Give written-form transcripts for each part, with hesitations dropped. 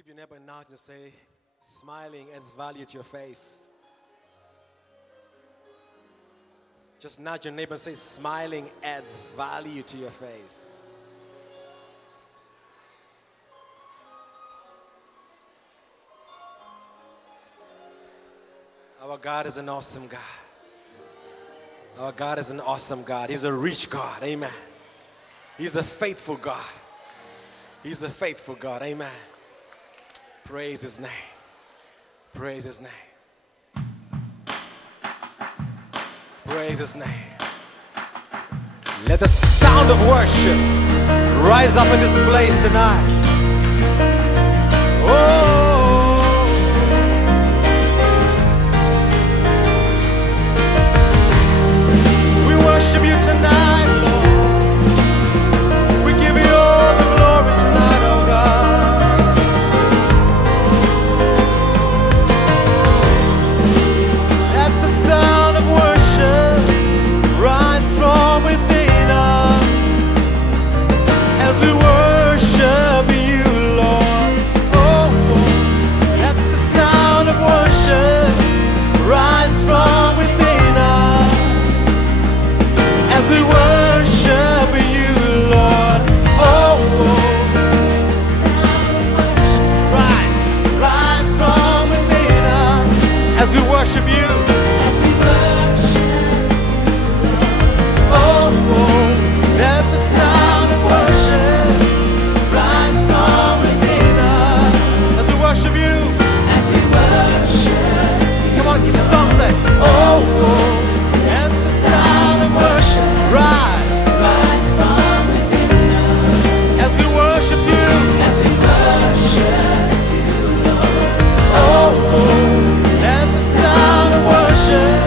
Give your neighbor a nod and say, smiling adds value to your face. Just nudge your neighbor and say, smiling adds value to your face. Our God is an awesome God. Our God is an awesome God. He's a rich God. Amen. He's a faithful God. He's a faithful God. Amen. Praise His name. Praise His name. Praise His name. Let the sound of worship rise up in this place tonight. Oh, we worship You tonight, Lord. We give You all the glory tonight, oh God. Let the sound of worship rise from within us as we worship You, Lord. Oh, let the sound of worship rise from within us as we worship You, Lord. Oh, rise from within us as we worship You. Oh, let the sound of worship rise from within us as we worship You. Come on, get your song, say, oh, let the sound of worship rise from within us as we worship You. Oh, let the sound of worship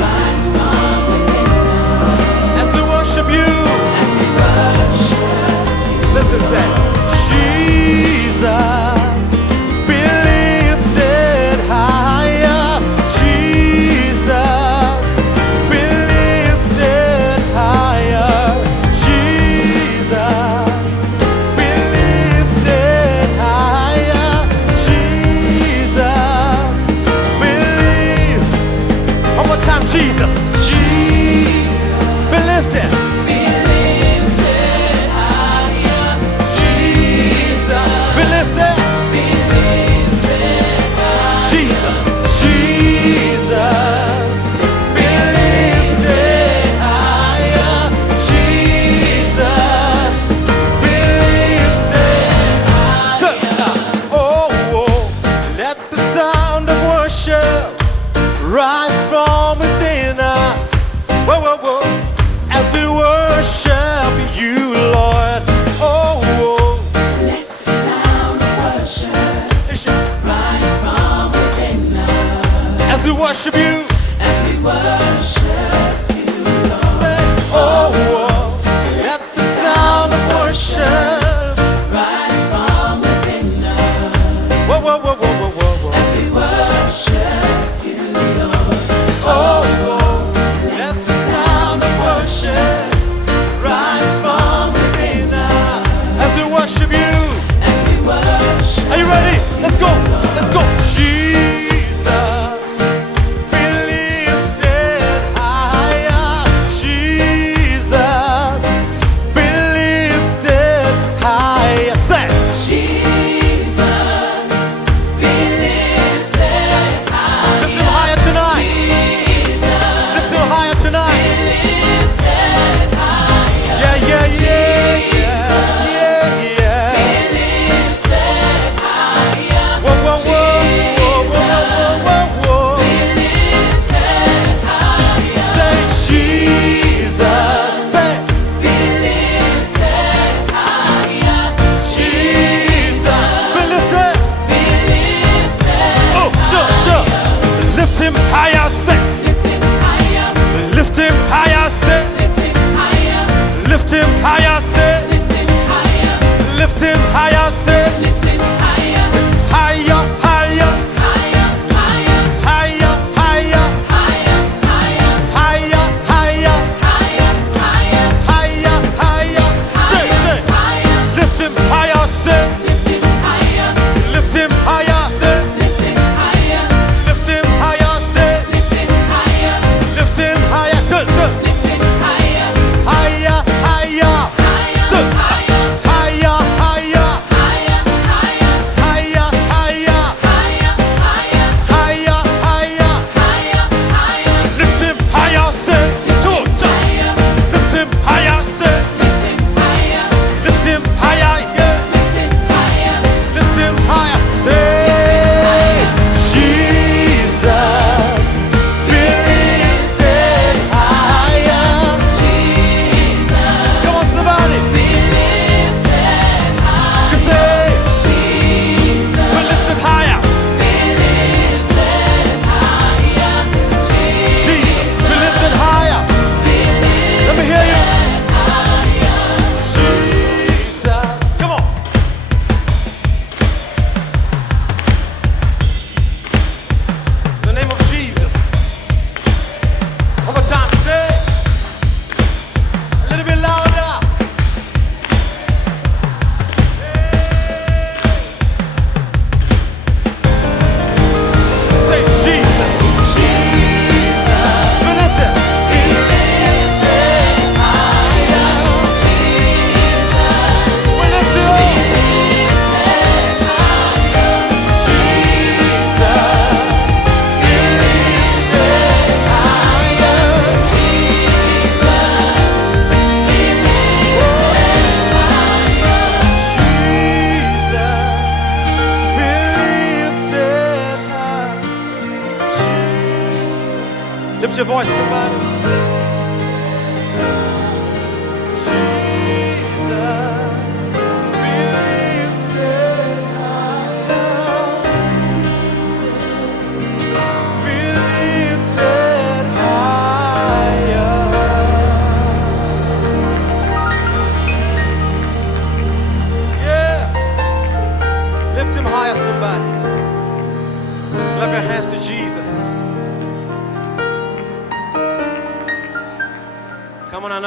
rise from within us as we worship You. Listen, say, Jesus, be lifted higher. Jesus, be lifted higher. Jesus, be lifted higher. Jesus, be lifted. One more time, Jesus. Jesus, be lifted. Jesus, be lifted. Jesus, Jesus, be lifted higher. Jesus, be lifted higher. Oh, let the sound of worship rise from within us. Whoa, whoa, whoa, as we worship You, Lord. Oh, Let the sound of worship oh, rise from within us as we worship You. as we worship You, Lord. Say, oh, let the sound of worship. Rise from within us Whoa, whoa, whoa, whoa, whoa, whoa, whoa. as we worship You, Lord. Oh, let the sound of worship rise from within us as we worship You. As we worship Are you ready? Let's go. Let's go. Jesus, be lifted higher. Jesus, be lifted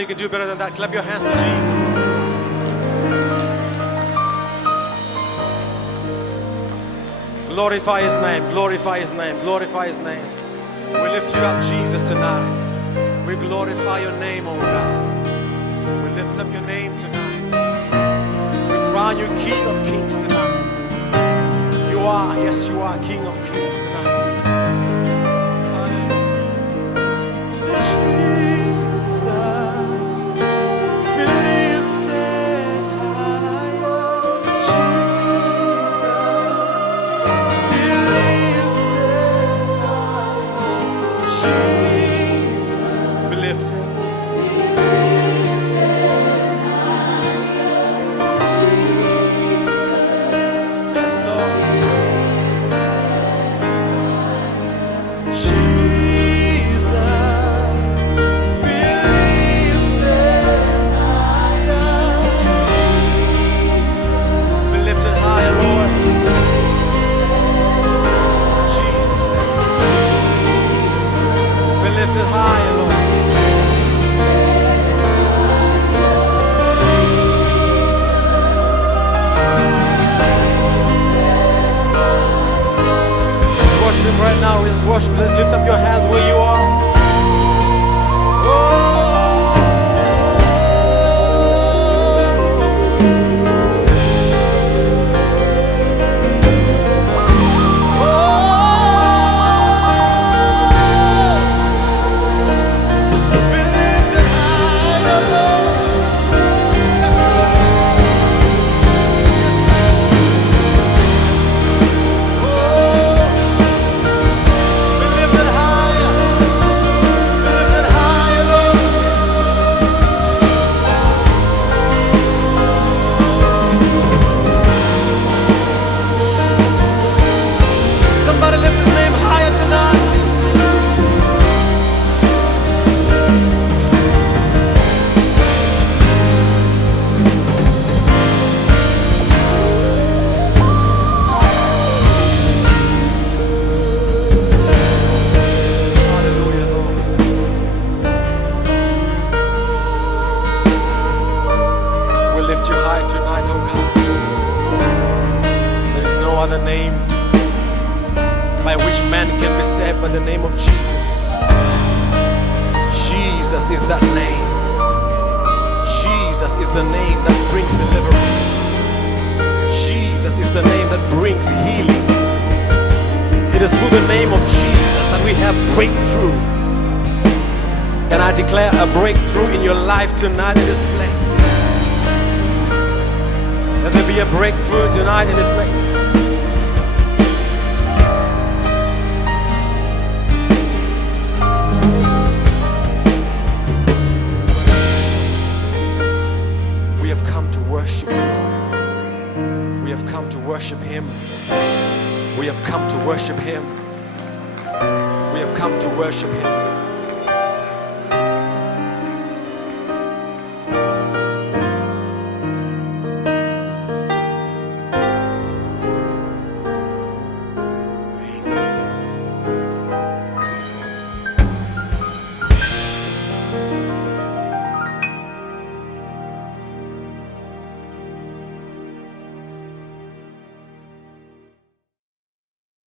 you can do better than that. Clap your hands to Jesus. Glorify His name, glorify His name, glorify His name. We lift you up, Jesus, tonight. We glorify your name, oh God. We lift up your name tonight. We crown you King of Kings tonight. You are, yes, you are King of Kings tonight. Hallelujah. So Jesus, be lifted higher. Jesus, be lifted higher. Jesus, be lifted. Yes, Lord. Jesus, be lifted higher. Be lifted higher, Lord. Jesus, be lifted higher, Lord. Just worship Him right now. Just worship. Lift up your hands where you are. Be lifted higher, Lord. Yes, Lord. Be lifted higher. Be lifted higher, Lord. Somebody lift His name higher tonight. Hallelujah, Lord. We lift you high tonight, oh God. There is no other name by which man can be saved but the name of Jesus. Jesus is that name. Jesus is the name that brings deliverance. Jesus is the name that brings healing. It is through the name of Jesus that we have breakthrough. And I declare a breakthrough in your life tonight in this place. Let there be a breakthrough tonight in this place. We have come to worship Him. We have come to worship Him. We have come to worship Him. We have come to worship Him.